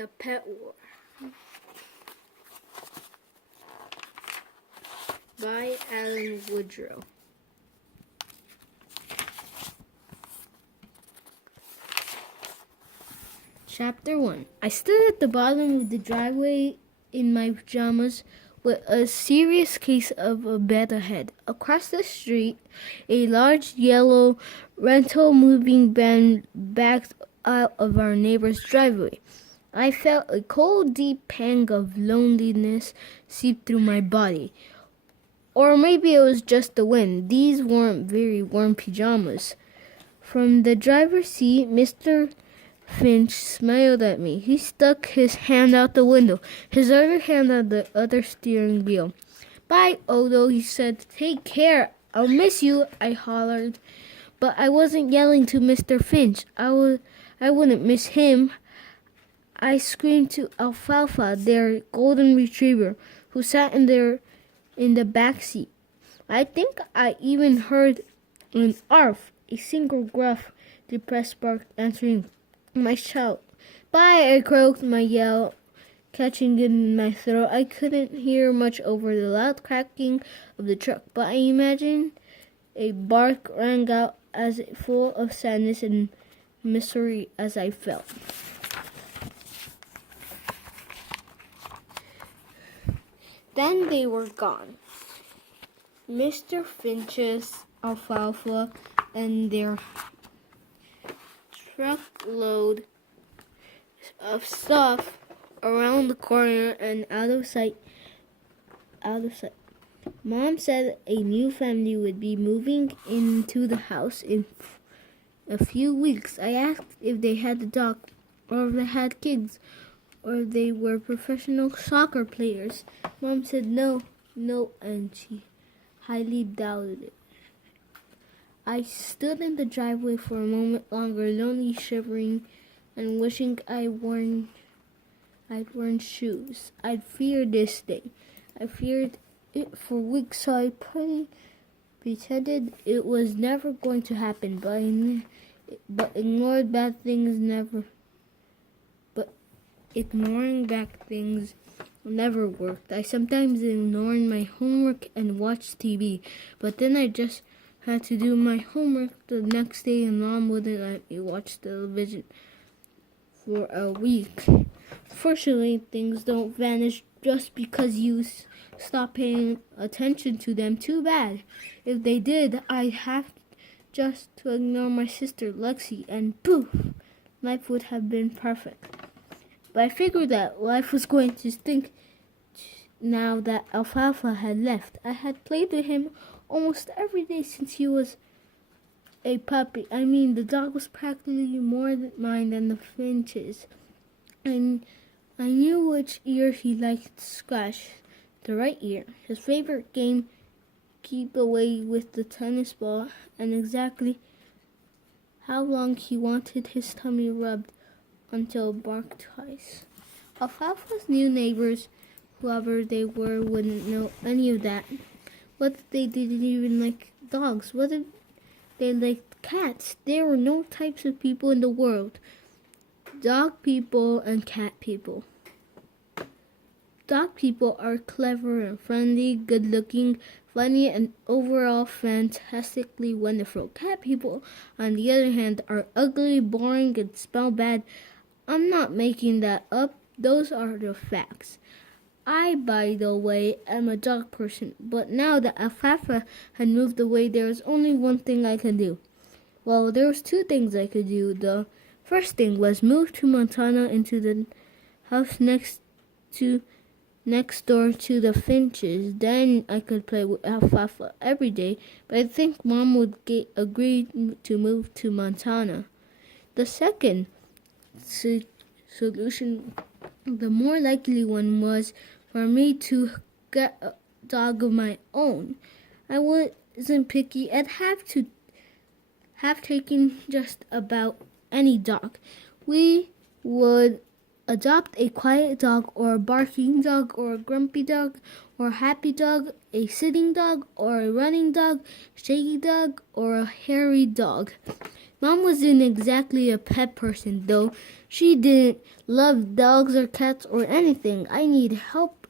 The Pet War by Allan Woodrow. Chapter 1. I stood at the bottom of the driveway in my pajamas with a serious case of a bed ahead. Across the street, a large yellow rental moving van backed out of our neighbor's driveway. I felt a cold, deep pang of loneliness seep through my body. Or maybe it was just the wind. These weren't very warm pajamas. From the driver's seat, Mr. Finch smiled at me. He stuck his hand out the window, his other hand on the other steering wheel. "Bye, Odo," he said. "Take care. I'll miss you," I hollered. But I wasn't yelling to Mr. Finch. I wouldn't miss him. I screamed to Alfalfa, their golden retriever, who sat in the back seat. I think I even heard an arf, a single gruff, depressed bark answering my shout. "Bye," I croaked, my yell catching in my throat. I couldn't hear much over the loud cracking of the truck, but I imagined a bark rang out as full of sadness and misery as I felt. Then they were gone. Mr. Finch's Alfalfa and their truckload of stuff around the corner and out of sight. Mom said a new family would be moving into the house in a few weeks. I asked if they had a dog, or if they had kids, or they were professional soccer players. Mom said no, and she highly doubted it. I stood in the driveway for a moment longer, lonely, shivering, and wishing I'd worn shoes. I'd feared this day. I feared it for weeks, so I pretended it was never going to happen. But ignoring bad things never worked. I sometimes ignored my homework and watched TV, but then I just had to do my homework the next day, and Mom wouldn't let me watch television for a week. Fortunately, things don't vanish just because you stop paying attention to them. Too bad. If they did, I'd have just to ignore my sister Lexi, and poof, life would have been perfect. But I figured that life was going to stink now that Alfalfa had left. I had played with him almost every day since he was a puppy. I mean, the dog was practically more mine than the Finch's. And I knew which ear he liked to scratch, the right ear. His favorite game, keep away with the tennis ball, and exactly how long he wanted his tummy rubbed until barked twice. Alfalfa's new neighbors, whoever they were, wouldn't know any of that. What if they didn't even like dogs? What if they liked cats? There were no types of people in the world. Dog people and cat people. Dog people are clever and friendly, good-looking, funny, and overall fantastically wonderful. Cat people, on the other hand, are ugly, boring, and smell bad. I'm not making that up. Those are the facts. I, by the way, am a dog person, but now that Alfalfa had moved away, there was only one thing I could do. Well, there was two things I could do. The first thing was move to Montana into the house next door to the Finches. Then I could play with Alfalfa every day, but I think Mom would agree to move to Montana. The second solution, the more likely one, was for me to get a dog of my own. I wasn't picky. I'd have taken just about any dog. We would adopt a quiet dog, or a barking dog, or a grumpy dog, or a happy dog, a sitting dog, or a running dog, shaky dog, or a hairy dog. Mom wasn't exactly a pet person, though. She didn't love dogs or cats or anything. I need help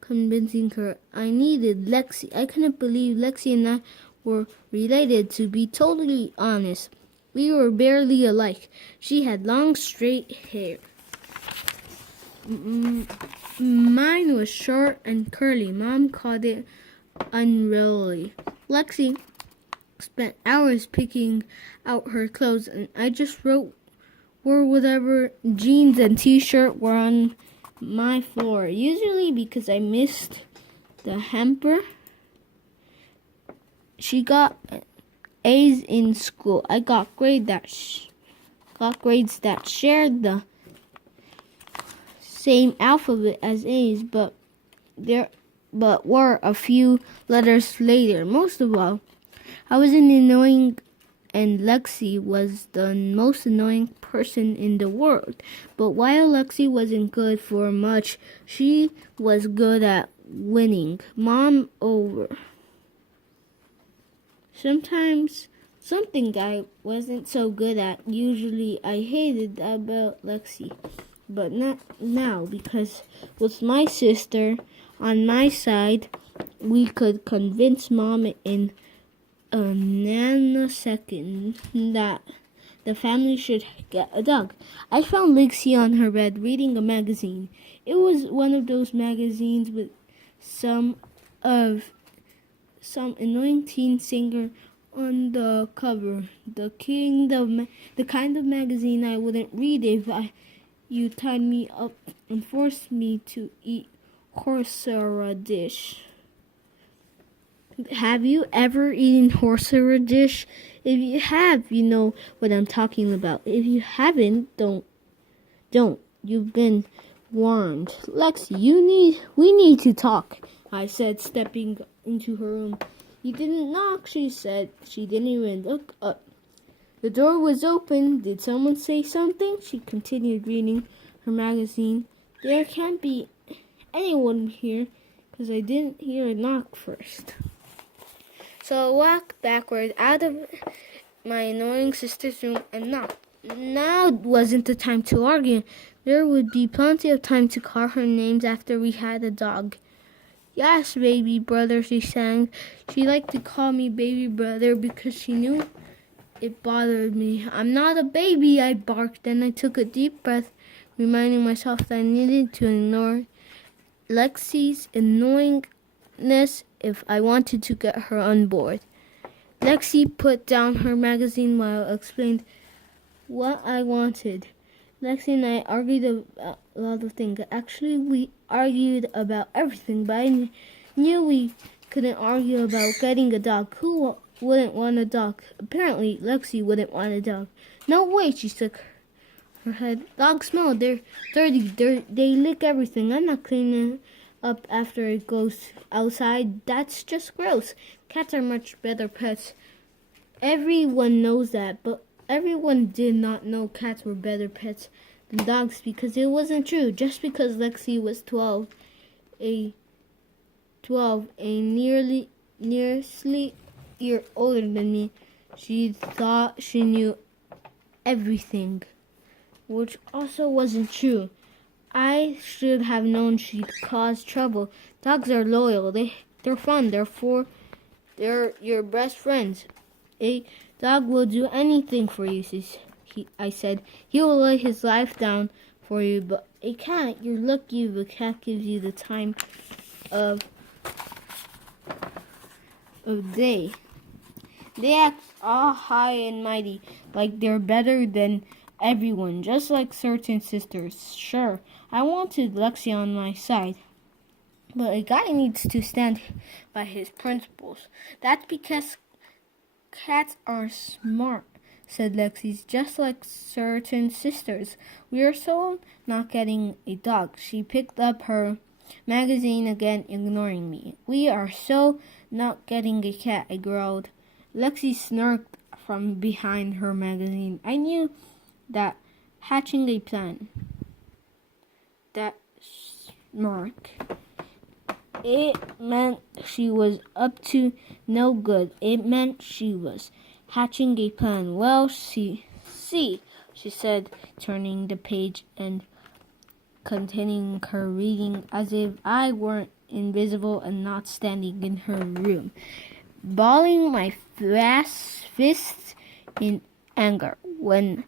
convincing her I needed Lexi. I couldn't believe Lexi and I were related, to be totally honest. We were barely alike. She had long, straight hair. Mine was short and curly. Mom called it unruly. Lexi spent hours picking out her clothes, and I just wore whatever jeans and t-shirt were on my floor, usually because I missed the hamper. She got A's in school. I got grades that shared the same alphabet as A's, but were a few letters later. Most of all, I was an annoying, and Lexi was the most annoying person in the world. But while Lexi wasn't good for much, she was good at winning Mom over. Sometimes something I wasn't so good at, usually I hated about Lexi. But not now, because with my sister on my side, we could convince Mom in a nanosecond that the family should get a dog. I found Lexi on her bed reading a magazine. It was one of those magazines with some annoying teen singer on the cover. The kind of magazine I wouldn't read if you tied me up and forced me to eat horseradish. Have you ever eaten horseradish? If you have, you know what I'm talking about. If you haven't, don't. You've been warned. Lexi, we need to talk, I said, stepping into her room. You didn't knock, she said. She didn't even look up. The door was open. Did someone say something? She continued reading her magazine. There can't be anyone here, because I didn't hear a knock first. So I walked backward out of my annoying sister's room and knocked. Now wasn't the time to argue. There would be plenty of time to call her names after we had a dog. Yes, baby brother, she sang. She liked to call me baby brother because she knew it bothered me. I'm not a baby, I barked. Then I took a deep breath, reminding myself that I needed to ignore Lexi's annoyingness if I wanted to get her on board. Lexi put down her magazine while I explained what I wanted. Lexi and I argued about a lot of things. Actually, we argued about everything, but I knew we couldn't argue about getting a dog. Who wouldn't want a dog? Apparently, Lexi wouldn't want a dog. No way, she shook her head. Dogs smell. They're dirty. They lick everything. I'm not cleaning up after it goes outside. That's just gross. Cats are much better pets. Everyone knows that, but everyone did not know cats were better pets than dogs because it wasn't true. Just because Lexi was 12, a nearly year older than me, she thought she knew everything, which also wasn't true. I should have known she'd cause trouble. Dogs are loyal. They're fun. They're your best friends. A dog will do anything for you, I said. He will lay his life down for you, but a cat, you're lucky if a cat gives you the time of day. They act all high and mighty, like they're better than everyone, just like certain sisters. Sure, I wanted Lexi on my side, but a guy needs to stand by his principles. That's because cats are smart, said Lexi, just like certain sisters. We are so not getting a dog. She picked up her magazine again, ignoring me. We are so not getting a cat, I growled. Lexi snarked from behind her magazine. I knew that hatching a plan. That snark. It meant she was up to no good. It meant she was hatching a plan. Well, see, she said, turning the page and continuing her reading as if I weren't invisible and not standing in her room, balling my fists in anger. When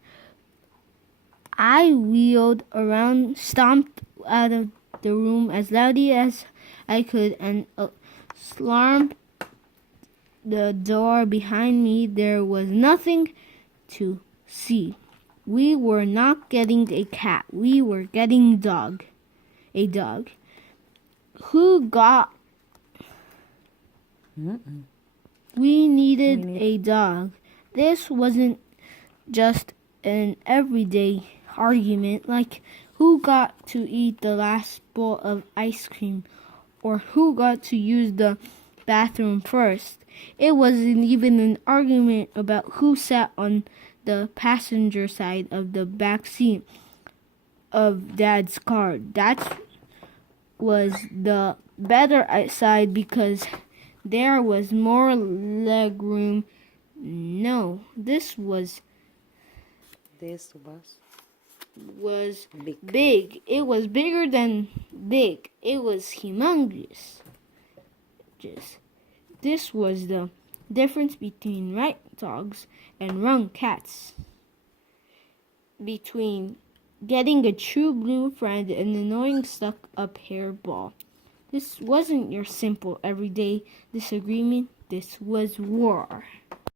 I wheeled around, stomped out of the room as loudly as I could, and slammed the door behind me, there was nothing to see. We were not getting a cat. We were getting a dog. Who got... We needed a dog. This wasn't just an everyday argument like who got to eat the last bowl of ice cream or who got to use the bathroom first. It wasn't even an argument about who sat on the passenger side of the back seat of Dad's car. That was the better side because there was more leg room. No, this was big. It was bigger than big. It was humongous. This was the difference between right dogs and wrong cats. Between getting a true blue friend and an annoying stuck-up hairball. This wasn't your simple everyday disagreement. This was war.